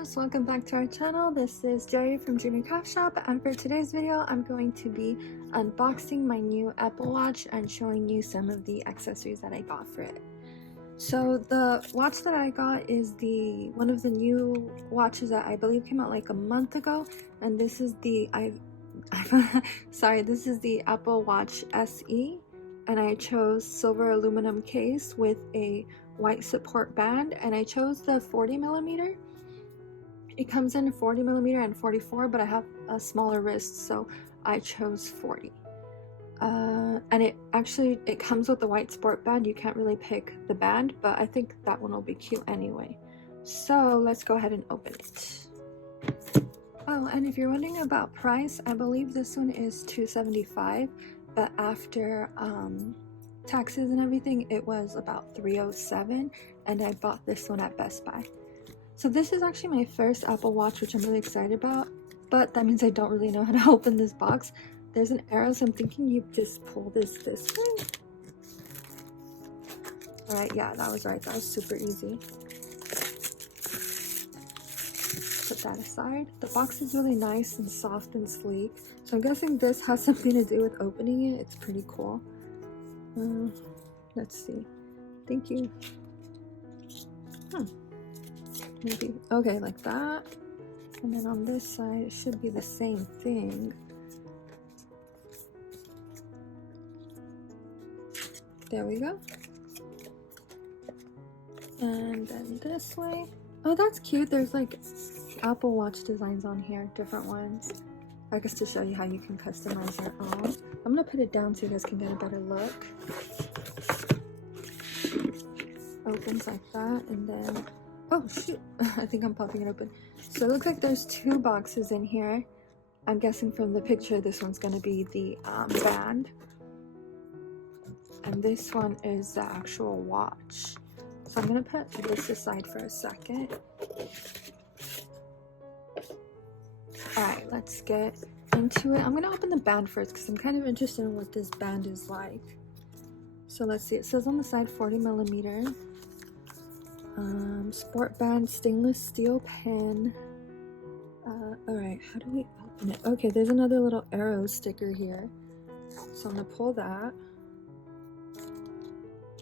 loves, welcome back to our channel. This is Jerry from Dreamy Craft Shop, and for today's video I'm going to be unboxing my new Apple Watch and showing you some of the accessories that I got for it. So the watch that I got is one of the new watches that I believe came out like a month ago, and this is the this is the Apple Watch SE, and I chose silver aluminum case with a white support band, and I chose the 40mm. It comes in 40mm and 44, but I have a smaller wrist, so I chose 40. And it comes with the white sport band. You can't really pick the band, but I think that one will be cute anyway. So let's go ahead and open it. Oh, and if you're wondering about price, I believe this one is $275, but after taxes and everything, it was about $307, and I bought this one at Best Buy. So this is actually my first Apple Watch, which I'm really excited about, but that means I don't really know how to open this box. There's an arrow, so I'm thinking you just pull this way. Alright, yeah, that was right. That was super easy. Put that aside. The box is really nice and soft and sleek, so I'm guessing this has something to do with opening it. It's pretty cool. Let's see. Thank you. Maybe, okay, like that. And then on this side, it should be the same thing. There we go. And then this way. Oh, that's cute. There's like Apple Watch designs on here, different ones. I guess to show you how you can customize your own. I'm gonna put it down so you guys can get a better look. Opens like that, and then, oh shoot, I think I'm popping it open. So it looks like there's two boxes in here. I'm guessing from the picture this one's gonna be the band, and this one is the actual watch. So I'm gonna put this aside for a second. Alright, let's get into it. I'm gonna open the band first because I'm kind of interested in what this band is like. So let's see, it says on the side 40mm. Sport band, stainless steel pen. Alright, how do we open it? Okay, there's another little arrow sticker here. So I'm gonna pull that.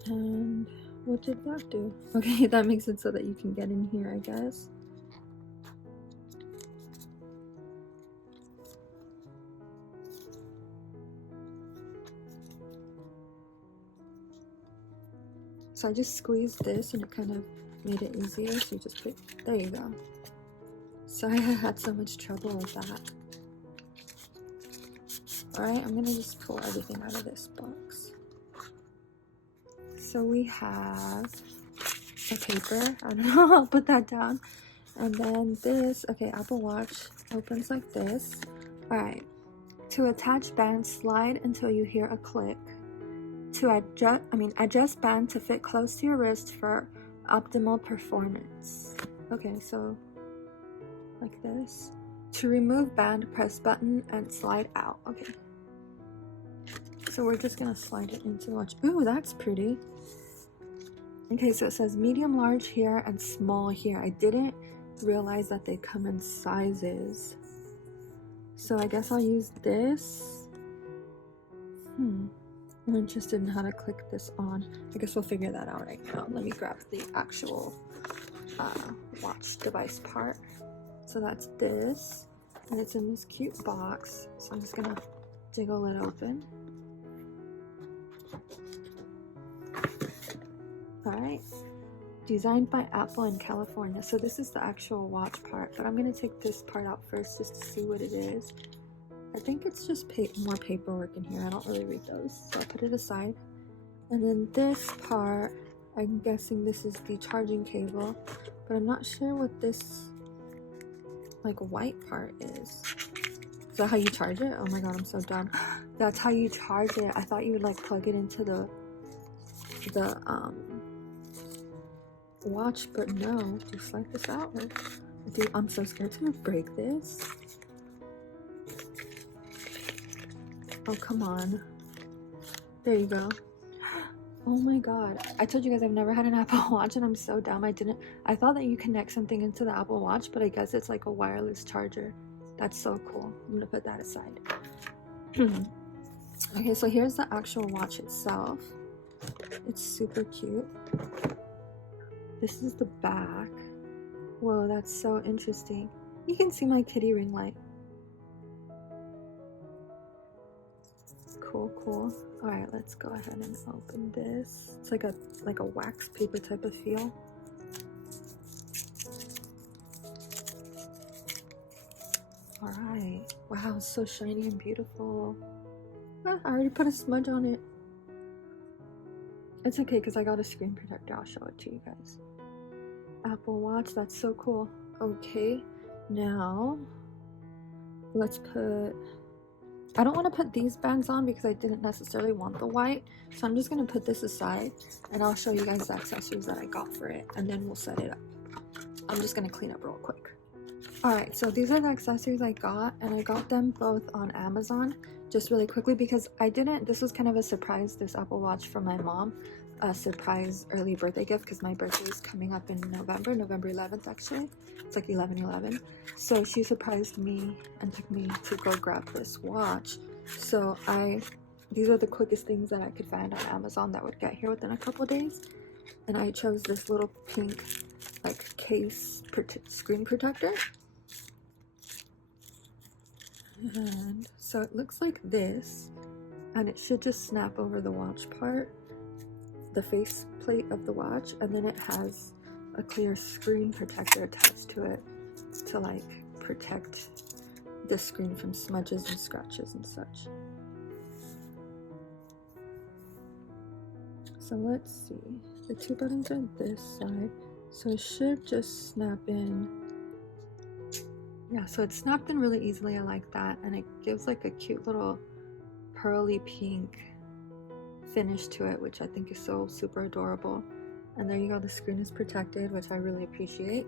And what did that do? Okay, that makes it so that you can get in here, I guess. So I just squeezed this and it kind of made it easier. So you just put, there you go. Sorry I had so much trouble with that. Alright, I'm gonna just pull everything out of this box. So we have a paper. I don't know, I'll put that down. And then this, okay, Apple Watch opens like this. Alright, to attach band, slide until you hear a click. To adjust band to fit close to your wrist for optimal performance. Okay, so like this. To remove band, press button and slide out. Okay. So we're just gonna slide it into the watch. Ooh, that's pretty. Okay, so it says medium, large here and small here. I didn't realize that they come in sizes. So I guess I'll use this. I'm interested in how to click this on. I guess we'll figure that out right now. Let me grab the actual watch device part. So that's this, and it's in this cute box. So I'm just gonna jiggle it open. Alright, designed by Apple in California. So this is the actual watch part, but I'm gonna take this part out first just to see what it is. I think it's just more paperwork in here. I don't really read those, so I'll put it aside. And then this part, I'm guessing this is the charging cable, but I'm not sure what this like white part is. Is that how you charge it? Oh my god, I'm so dumb. That's how you charge it. I thought you would like plug it into the watch, but no, just like this out. Dude, I'm so scared to break this. Oh, come on. There you go. Oh my god, I told you guys I've never had an Apple Watch and I'm so dumb. I thought that you connect something into the Apple Watch, but I guess it's like a wireless charger. That's so cool. I'm gonna put that aside. Okay, so here's the actual watch itself. It's super cute. This is the back. Whoa, that's so interesting. You can see my kitty ring light. Cool, cool. All right, let's go ahead and open this. It's like a wax paper type of feel. All right. Wow, it's so shiny and beautiful. Ah, I already put a smudge on it. It's okay because I got a screen protector. I'll show it to you guys. Apple Watch, that's so cool. Okay, now let's put... I don't want to put these bands on because I didn't necessarily want the white, so I'm just going to put this aside and I'll show you guys the accessories that I got for it and then we'll set it up. I'm just going to clean up real quick. Alright, so these are the accessories I got, and I got them both on Amazon just really quickly because this was kind of a surprise, this Apple Watch from my mom, a surprise early birthday gift because my birthday is coming up in November 11th actually. It's like 11/11. So she surprised me and took me to go grab this watch. So these are the quickest things that I could find on Amazon that would get here within a couple of days. And I chose this little pink like case screen protector. And so it looks like this, and it should just snap over the watch part, the face plate of the watch, and then it has a clear screen protector attached to it to like protect the screen from smudges and scratches and such. So let's see, the two buttons are this side, so it should just snap in. Yeah, so it snapped in really easily. I like that, and it gives like a cute little pearly pink finish to it, which I think is so super adorable. And there you go, the screen is protected, which I really appreciate.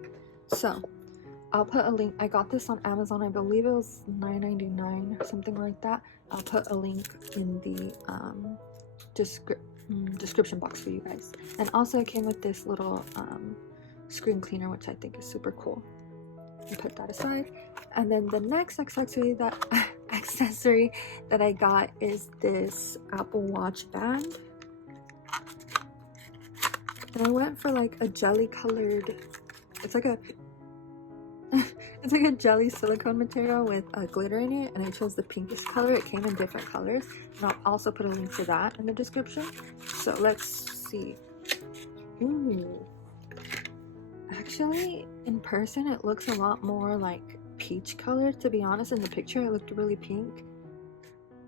So I'll put a link. I got this on Amazon. I believe it was $9.99 or something like that. I'll put a link in the description box for you guys. And also it came with this little screen cleaner, which I think is super cool. And put that aside, and then the next accessory that I got is this Apple Watch band, and I went for like a jelly colored, it's like a jelly silicone material with glitter in it, and I chose the pinkish color. It came in different colors, and I'll also put a link to that in the description. So let's see. Ooh. Actually, in person, it looks a lot more like peach color. To be honest, in the picture, it looked really pink,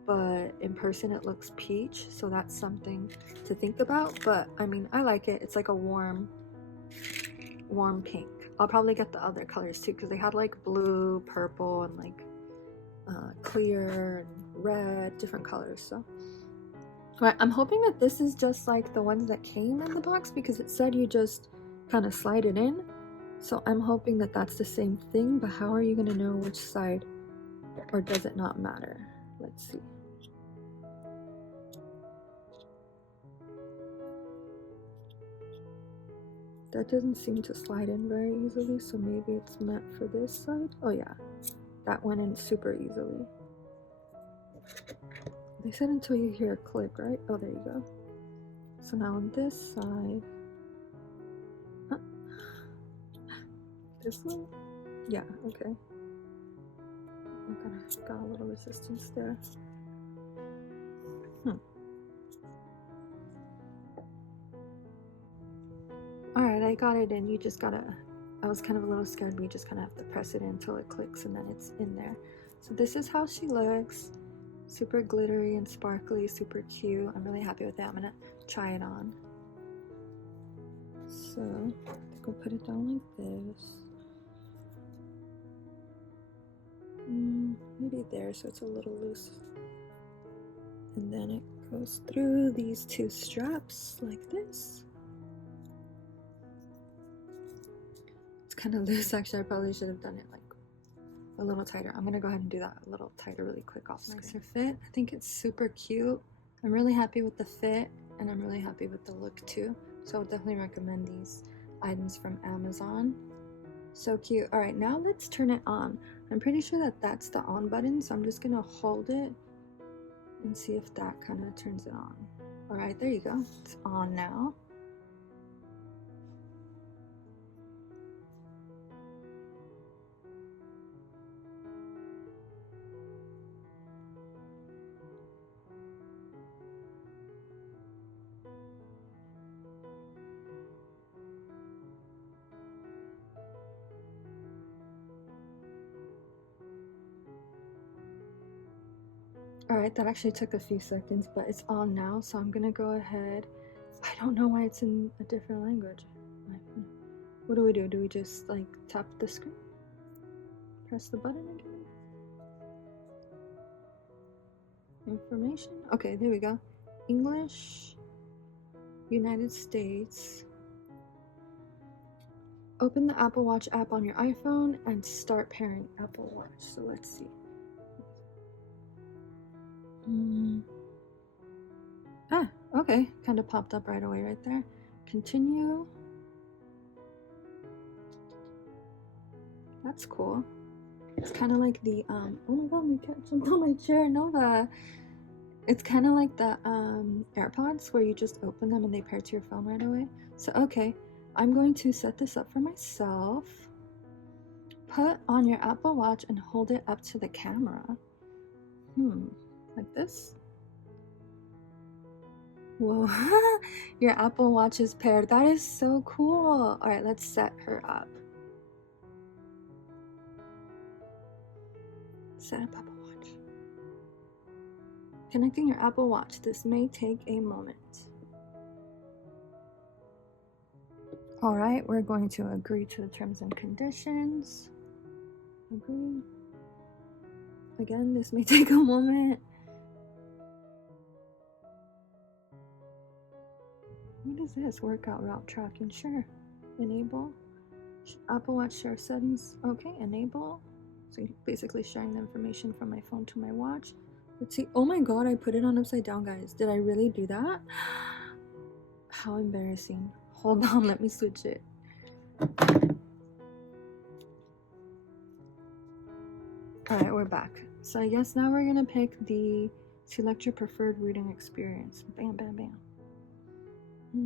but in person, it looks peach. So that's something to think about. But I mean, I like it. It's like a warm pink. I'll probably get the other colors too because they had like blue, purple, and like clear and red, different colors. So, right, I'm hoping that this is just like the ones that came in the box because it said you just kind of slide it in, so I'm hoping that that's the same thing. But how are you going to know which side, or does it not matter? Let's see. That doesn't seem to slide in very easily, so maybe it's meant for this side. Oh yeah, that went in super easily. They said until you hear a click, right? Oh, there you go. So now on this side, this one? Yeah, okay. Okay, got a little resistance there. Alright, I got it in. You just gotta... I was kind of a little scared, but you just kind of have to press it in until it clicks and then it's in there. So this is how she looks. Super glittery and sparkly, super cute. I'm really happy with that. I'm gonna try it on. So, I think I'll put it down like this. Maybe there, so it's a little loose. And then it goes through these two straps like this. It's kind of loose, actually. I probably should have done it like a little tighter. I'm gonna go ahead and do that a little tighter really quick off screen. Nicer fit. I think it's super cute. I'm really happy with the fit. and I'm really happy with the look too. So I'll definitely recommend these items from Amazon. So cute. All right, now let's turn it on. I'm pretty sure that that's the on button, so I'm just gonna hold it and see if that kind of turns it on. All right, there you go. It's on now. Alright, that actually took a few seconds, but it's on now, so I'm gonna go ahead. I don't know why it's in a different language. What do we do? Do we just like tap the screen? Press the button again? Information? Okay, there we go. English, United States. Open the Apple Watch app on your iPhone and start pairing Apple Watch. So let's see. Okay, kind of popped up right away right there. Continue. That's cool. It's kind of like the oh my god, my cat jumped on my chair. Nova. It's kind of like the AirPods where you just open them and they pair to your phone right away. So okay, I'm going to set this up for myself. Put on your Apple Watch and hold it up to the camera. Like this. Whoa, your Apple Watch is paired. That is so cool. All right, let's set her up. Set up Apple Watch. Connecting your Apple Watch. This may take a moment. All right, we're going to agree to the terms and conditions. Agree. Again, this may take a moment. What is this? Workout route tracking. Sure. Enable. Apple Watch share settings. Okay, enable. So basically sharing the information from my phone to my watch. Let's see. Oh my god, I put it on upside down, guys. Did I really do that? How embarrassing. Hold on, let me switch it. Alright, we're back. So I guess now we're gonna pick the select your preferred reading experience. Bam, bam, bam. I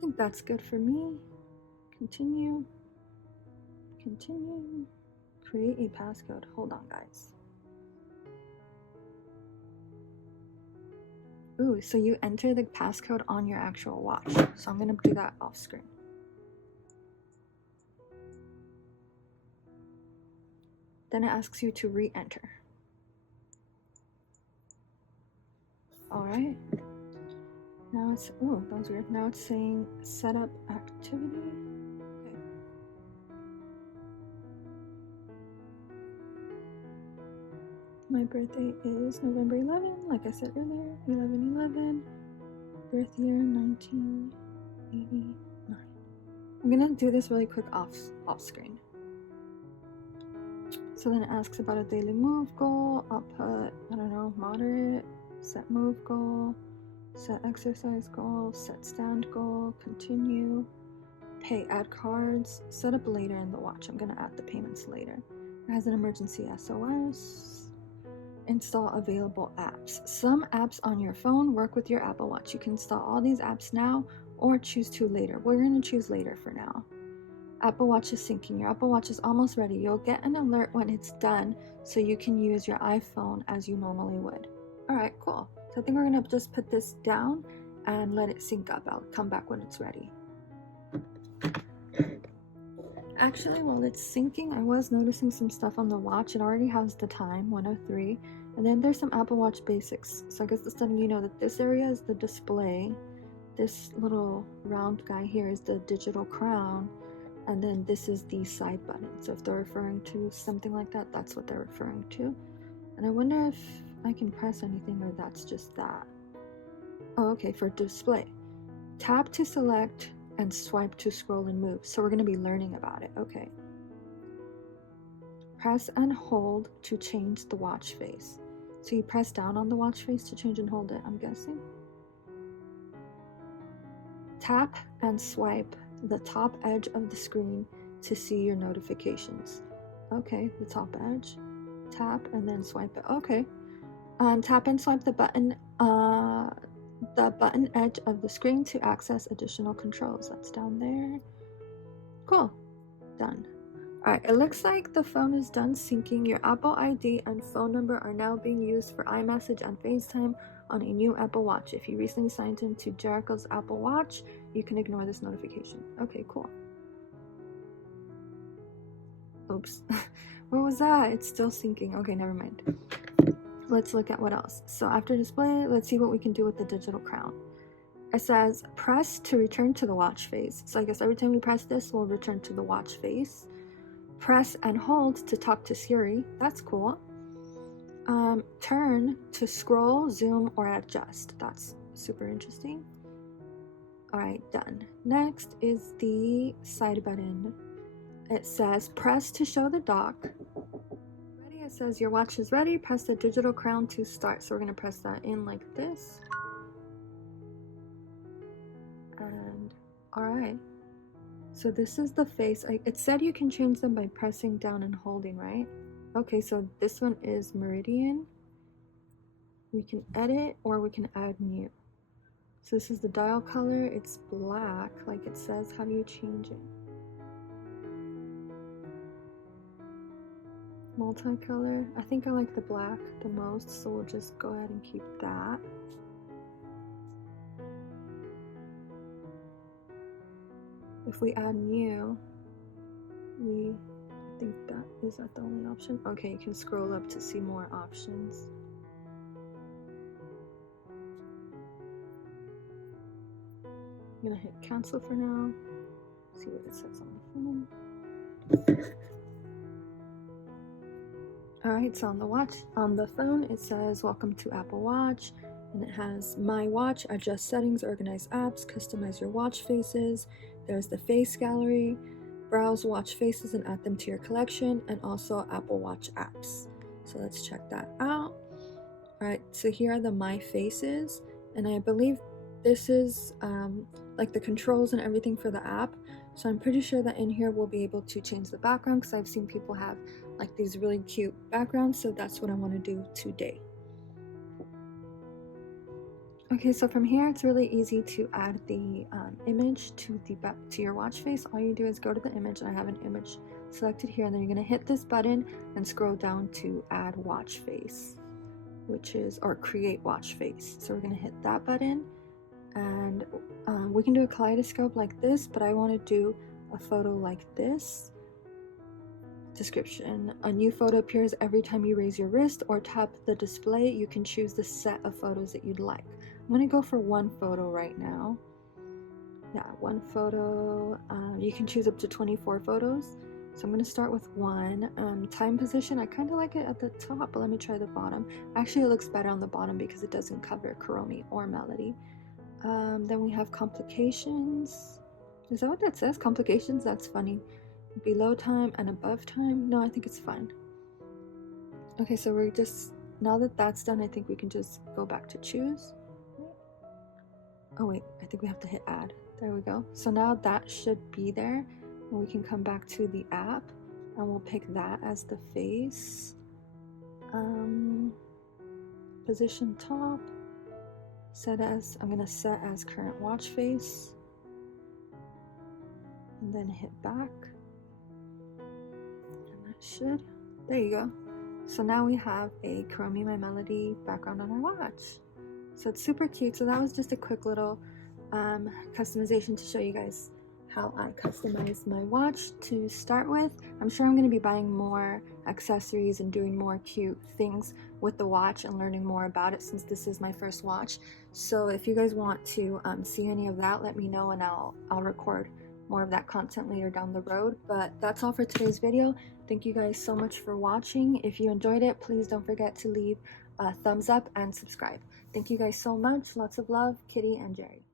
think that's good for me. Continue. Continue. Create a passcode. Hold on, guys. Ooh, so you enter the passcode on your actual watch. So I'm gonna do that off screen. Then it asks you to re-enter. Alright. Now it's, oh, that was weird. Now it's saying setup activity. Okay. My birthday is November 11, like I said earlier, 11/11. Birth year 1989. I'm gonna do this really quick off screen. So then it asks about a daily move goal. I'll put, I don't know, moderate, set move goal, set exercise goal, set stand goal, continue, pay, add cards, set up later in the watch. I'm gonna add the payments later. It has an emergency SOS. Install available apps. Some apps on your phone work with your Apple Watch. You can install all these apps now or choose to later. We're gonna choose later for now. Apple Watch is syncing. Your Apple Watch is almost ready. You'll get an alert when it's done so you can use your iPhone as you normally would. All right, cool. So I think we're gonna just put this down and let it sync up. I'll come back when it's ready. Actually, while it's syncing, I was noticing some stuff on the watch. It already has the time, 1:03, and then there's some Apple Watch basics. So I guess it's letting you know that this area is the display. This little round guy here is the digital crown, and then this is the side button. So if they're referring to something like that, that's what they're referring to. And I wonder if I can press anything or that's just that. Oh, okay, for display. Tap to select and swipe to scroll and move. So we're going to be learning about it. Okay. Press and hold to change the watch face. So you press down on the watch face to change and hold it, I'm guessing. Tap and swipe the top edge of the screen to see your notifications. Okay, the top edge. Tap and then swipe it. Okay. Tap and swipe the button edge of the screen to access additional controls. That's down there. Cool. Done. Alright, it looks like the phone is done syncing. Your Apple ID and phone number are now being used for iMessage and FaceTime on a new Apple Watch. If you recently signed into Jericho's Apple Watch, you can ignore this notification. Okay, cool. Oops. What was that? It's still syncing. Okay, never mind. Let's look at what else. So after display, let's see what we can do with the digital crown. It says press to return to the watch face. So I guess every time we press this, we'll return to the watch face. Press and hold to talk to Siri. That's cool. Turn to scroll, zoom, or adjust. That's super interesting. Alright, done. Next is the side button. It says press to show the dock. Ready? It says your watch is ready. Press the digital crown to start. So we're going to press that in like this. And alright. So this is the face. It said you can change them by pressing down and holding, right? Okay, so this one is meridian. We can edit or we can add new. So this is the dial color. It's black, like it says. How do you change it? Multicolor. I think I like the black the most, so we'll just go ahead and keep that. If we add new, I think is that the only option? Okay, you can scroll up to see more options. I'm gonna hit cancel for now. See what it says on the phone. Alright, so on the phone it says welcome to Apple Watch, and it has My Watch, adjust settings, organize apps, customize your watch faces. There's the face gallery, browse watch faces and add them to your collection, and also Apple Watch apps. So let's check that out. Alright, so here are the My Faces, and I believe this is like the controls and everything for the app. So I'm pretty sure that in here we'll be able to change the background, because I've seen people have like these really cute backgrounds, so that's what I want to do today. Okay, so from here it's really easy to add the image to your watch face. All you do is go to the image, and I have an image selected here, and then you're going to hit this button and scroll down to add watch face, or create watch face. So we're going to hit that button, and we can do a kaleidoscope like this, but I want to do a photo like this. Description: a new photo appears every time you raise your wrist or tap the display. You can choose the set of photos that you'd like. I'm going to go for one photo right now. Yeah, one photo. You can choose up to 24 photos. So I'm going to start with one. Time position, I kind of like it at the top, but let me try the bottom. Actually, it looks better on the bottom because it doesn't cover Kuromi or Melody. Then we have complications. Is that what that says? Complications? That's funny. Below time and above time? No, I think it's fine. Okay, so we're just, now that that's done, I think we can just go back to choose. Oh wait, I think we have to hit add. There we go. So now that should be there. And we can come back to the app, and we'll pick that as the face. Position top. I'm gonna set as current watch face. And then hit back. There you go. So now we have a Kuromi My Melody background on our watch. So it's super cute. So that was just a quick little customization to show you guys how I customize my watch to start with. I'm sure I'm going to be buying more accessories and doing more cute things with the watch and learning more about it, since this is my first watch. So if you guys want to see any of that, let me know, and I'll record more of that content later down the road. But that's all for today's video. Thank you guys so much for watching. If you enjoyed it, please don't forget to leave a thumbs up and subscribe. Thank you guys so much. Lots of love, Kitty and Jerry.